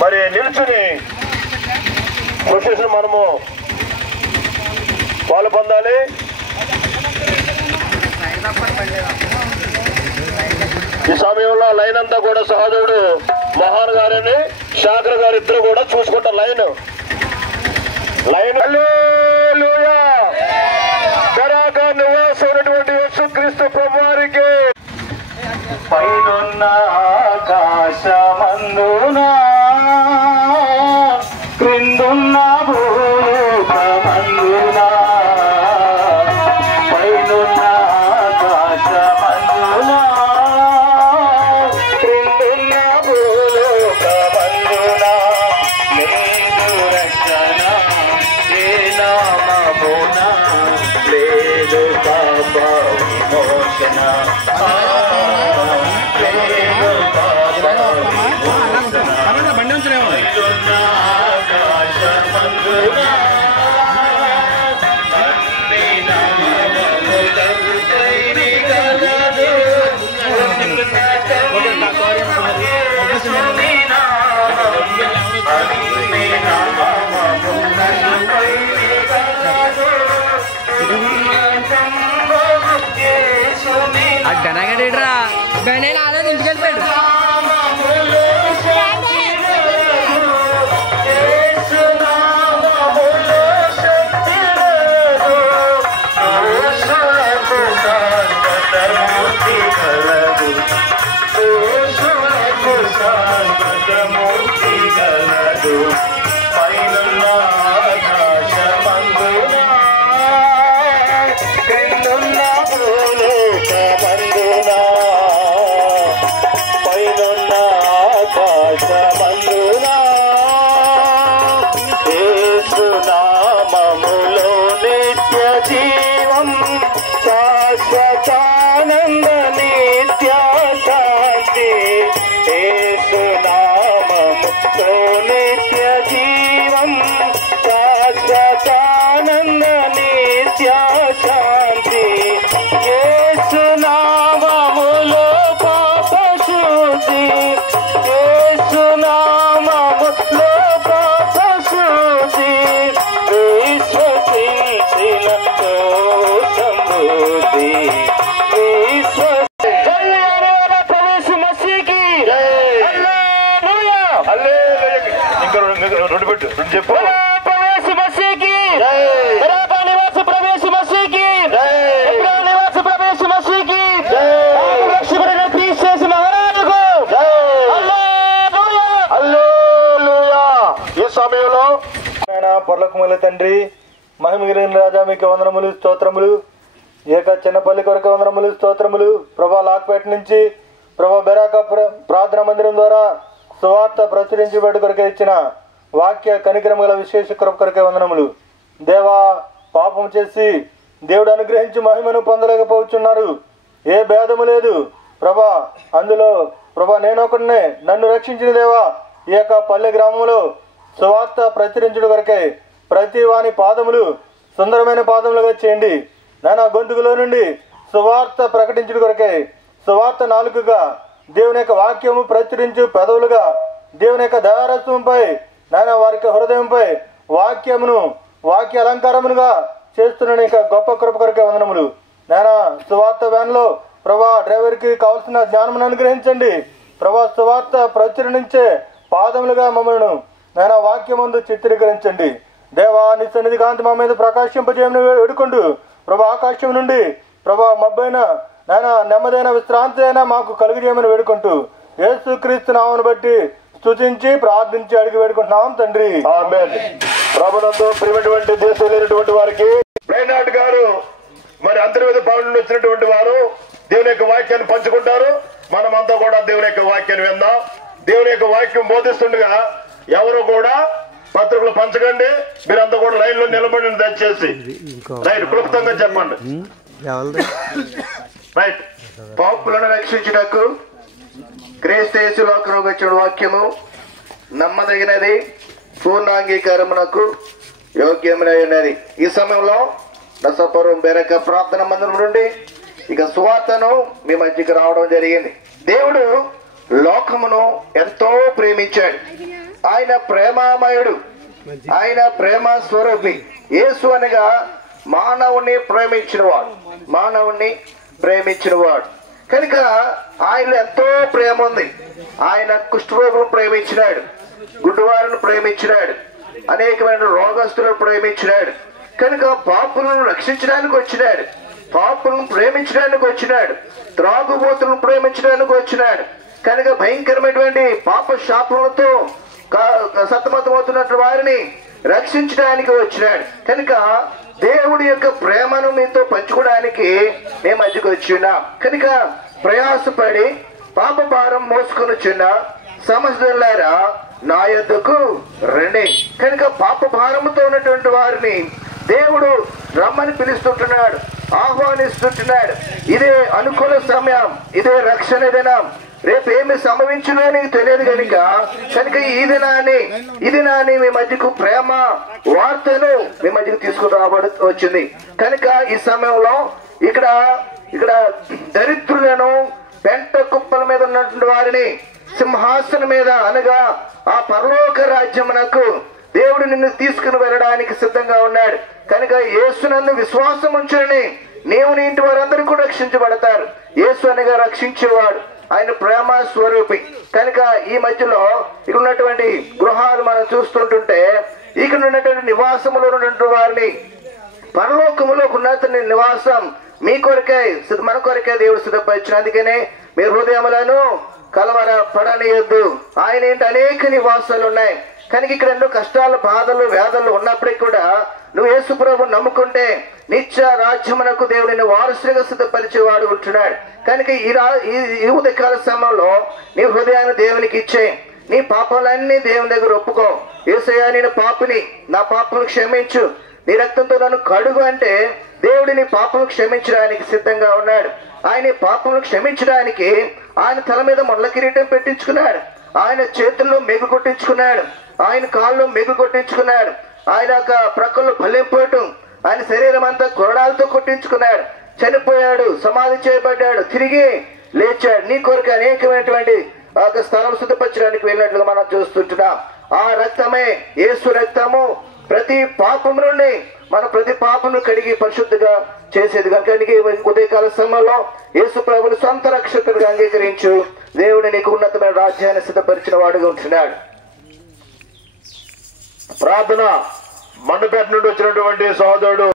మరి నిల్చుని ప్రొసెషన్ మనము పాలు పొందాలి. ఈ సమయంలో లైన్ అంతా కూడా సహోదరుడు మోహన్ గారిని శాఖర్ గారు ఇద్దరు కూడా చూసుకుంటారు. లైన్ హల్లెలూయా. బెరాక నివాసమైనటువంటి యేసుక్రీస్తు ప్రభువారికి పైనున్న ఆకాశమందున క్రిందున్న భూలోకమందున పైనున్న ఆకాశమందున క్రిందున్న భూలోకమందున లేదు రక్షణ ఏ నామమున లేదు పాప విమోచన గనగడేడ్రా గనే నాలో నిలిచిపోయాడు. చెప్పు. ఈ సమయంలో పర్లోకముల తండ్రి, మహిమ కలిగిన రాజా, మీకు వందనములు స్తోత్రములు. ఏక చిన్నపల్లి కొరకు వందనములు స్తోత్రములు. ప్రభా లాక్పేట నుంచి ప్రభా బెరాక ప్రార్థన మందిరం ద్వారా సువార్త ప్రచురించబడి కొరకే ఇచ్చిన వాక్య కనికరం గల విశేష కృప కొరకే వందనములు. దేవా, పాపం చేసి దేవుడు అనుగ్రహించి మహిమను పొందలేకపోతున్నారు. ఏ భేదము లేదు ప్రభా. అందులో ప్రభా నేనొకడినే, నన్ను రక్షించిన దేవా ఈ యొక్క పల్లె గ్రామంలో సువార్త ప్రచురించడం కొరకే ప్రతి వాని పాదములు సుందరమైన పాదములుగా చేయండి. నానా గొంతుకులో నుండి సువార్త ప్రకటించడం కొరకే సువార్త నాలుకగా దేవుని యొక్క వాక్యము ప్రచురించు పెదవులుగా దేవుని యొక్క దయారత్వంపై నాయన వారికి హృదయంపై వాక్య అలంకారములుగా చేస్తున్న యొక్క గొప్ప కృప కొరకే వందనములు. నాయన సువార్త వ్యాన్లో ప్రభా డ్రైవర్కి కావాల్సిన జ్ఞానమును అనుగ్రహించండి. ప్రభా సువార్త ప్రచురించే పాదములుగా మమ్మల్ని నాయన వాక్యమందు చిత్రీకరించండి. దేవా, నీ సన్నిధి కాంతి మా మీద ప్రకాశింపజేయమని వేడుకుంటూ ప్రభా ఆకాశం నుండి ప్రభా మబ్బైన నాయన నెమ్మదైన విశ్రాంతి అయినా మాకు కలుగజేయమని వేడుకుంటూ యేసుక్రీస్తు నామమును బట్టి స్తుతించి ప్రార్థించి అడిగి వేడుకుంటున్నాం తండ్రి. ఆమేన్. ప్రభునందు ప్రియమైనటువంటి దేశం లేనటువంటి వారికి బ్రైనార్డ్ గారు మరి అంతర్వేద పాలన నుండి వచ్చినటువంటి వారు దేవుని యొక్క వాక్యాన్ని పంచుకుంటారు. మనమంతా కూడా దేవుని యొక్క వాక్యాన్ని విందాం. దేవుని యొక్క వాక్యం బోధిస్తుండగా ఎవరు కూడా పత్రికలు పంచకండి. మీరంతా కూడా లైన్ లో నిలబడి దయచేసి రైట్ క్లుప్తంగా చెప్పండి. రైట్. పాపులను రక్షించుటకు క్రీస్తు లోకంలోకి వచ్చిన వాక్యము నమ్మదగినది, పూర్ణాంగీకారమునకు యోగ్యమైనది. ఈ సమయంలో దశపురం బెరక ప్రార్థన మందిరం నుండి ఇక సువార్తను మీ మధ్యకి రావడం జరిగింది. దేవుడు లోక లోకమును ఎంతో ప్రేమించాడు. ఆయన ప్రేమామయుడు, ఆయన ప్రేమ స్వరూపి. యేసు అనగా మానవుణ్ణి ప్రేమించినవాడు కనుక ఆయనలో ఎంతో ప్రేమ ఉంది. ఆయన కుష్ఠరోగులను ప్రేమించినాడు, గుడ్డివారిని ప్రేమించినాడు, అనేకమైన రోగస్తులను ప్రేమించినాడు. కనుక పాపులను రక్షించడానికి వచ్చినాడు, పాపులను ప్రేమించడానికి వచ్చినాడు, త్రాగుబోతులను ప్రేమించడానికి వచ్చినాడు. కనుక భయంకరమైనటువంటి పాప శాపములతో సతమతమవుతున్నట్టు వారిని రక్షించడానికి వచ్చినాడు. కనుక దేవుడి యొక్క ప్రేమను మీతో పంచుకోవడానికి మేము మధ్యకు వచ్చినాం. కనుక ప్రయాసపడి పాప భారం మోసుకొని వచ్చిన సమస్యలారా నా యొద్దకు రండి. కనుక పాప భారముతో ఉన్నటువంటి వారిని దేవుడు రమ్మని పిలుస్తుంటున్నాడు, ఆహ్వానిస్తుంటున్నాడు. ఇదే అనుకూల సమయం, ఇదే రక్షణ దినం. రేపు ఏమి సంభవించునో నీకు తెలియదు కనుక ఈ దినాన్ని మీ మధ్యకు ప్రేమ వార్తను మీ మధ్యకు తీసుకుని రాబడి వచ్చింది. కనుక ఈ సమయంలో ఇక్కడ దరిద్రులను పెంట కుప్పల మీద ఉన్నటువంటి వారిని సింహాసనం మీద అనగా ఆ పరలోక రాజ్యమునకు దేవుడు నిన్ను తీసుకుని వెళ్ళడానికి సిద్ధంగా ఉన్నాడు. కనుక యేసునందు విశ్వాసం ఉంచండి, నీవు నీ ఇంటి వారందరూ కూడా రక్షించబడతారు. యేసు అనగా రక్షించేవాడు, ఆయన ప్రేమ స్వరూపి. కనుక ఈ మధ్యలో ఇక్కడ ఉన్నటువంటి గృహాలు మనం చూస్తుంటుంటే ఇక్కడ ఉన్నటువంటి నివాసములో ఉన్నటువంటి వారిని పరలోకములో ఉన్నత నివాసం మీ కొరకే మన కొరకే దేవుడు సిద్ధపరిచిన. అందుకనే మీ హృదయములను కలవర పడనియొద్దు. ఆయన ఏంటి అనేక నివాసాలు ఉన్నాయి. కనుక ఇక్కడ ఎన్నో కష్టాలు, బాధలు, వేదనలు ఉన్నప్పటికీ కూడా నువ్వు యేసు ప్రభువును నమ్ముకుంటే నిత్య రాజ్యమునకు దేవుడిని వారసులుగా సిద్ధపరిచేవాడు ఉంటున్నాడు. కనుక ఈ ఉదయకాల సమయంలో నీ హృదయాన్ని దేవునికి ఇచ్చేయి, నీ పాపాలన్నీ దేవుని దగ్గర ఒప్పుకో. యేసయ్యా నేను పాపిని, నా పాపను క్షమించు, నీ రక్తంతో నన్ను కడుగు అంటే దేవుడు నీ పాపను క్షమించడానికి సిద్ధంగా ఉన్నాడు. ఆయన పాపను క్షమించడానికి ఆయన తల మీద ముళ్ళ కిరీటం పెట్టించుకున్నాడు, ఆయన చేతుల్లో మెగు కొట్టించుకున్నాడు, ఆయన కాళ్ళు మెగు కొట్టించుకున్నాడు, ఆయన ప్రక్కల్లో బలింపోవటం, ఆయన శరీరం అంతా కొరడాలతో కొట్టించుకున్నాడు, చనిపోయాడు, సమాధి చేయబడ్డాడు, తిరిగి లేచాడు. నీ కొరకు అనేకమైనటువంటి స్థలం సిద్ధపరచడానికి వెళ్ళినట్లుగా మనం చూస్తుంటున్నాం. ఆ రక్తమే యేసు రక్తము ప్రతి పాపము నుండి ప్రతి పాపను కడిగి పరిశుద్ధిగా చేసేది కనుక ఉదయకాల సమయంలో యేసు ప్రభుని సొంత రక్షకుడిగా అంగీకరించు. దేవుడు నీకు ఉన్నతమైన రాజ్యాన్ని సిద్ధపరిచిన వాడుగా ఉంటున్నాడు. ప్రార్థన. మండపేట నుండి వచ్చినటువంటి సహోదరుడు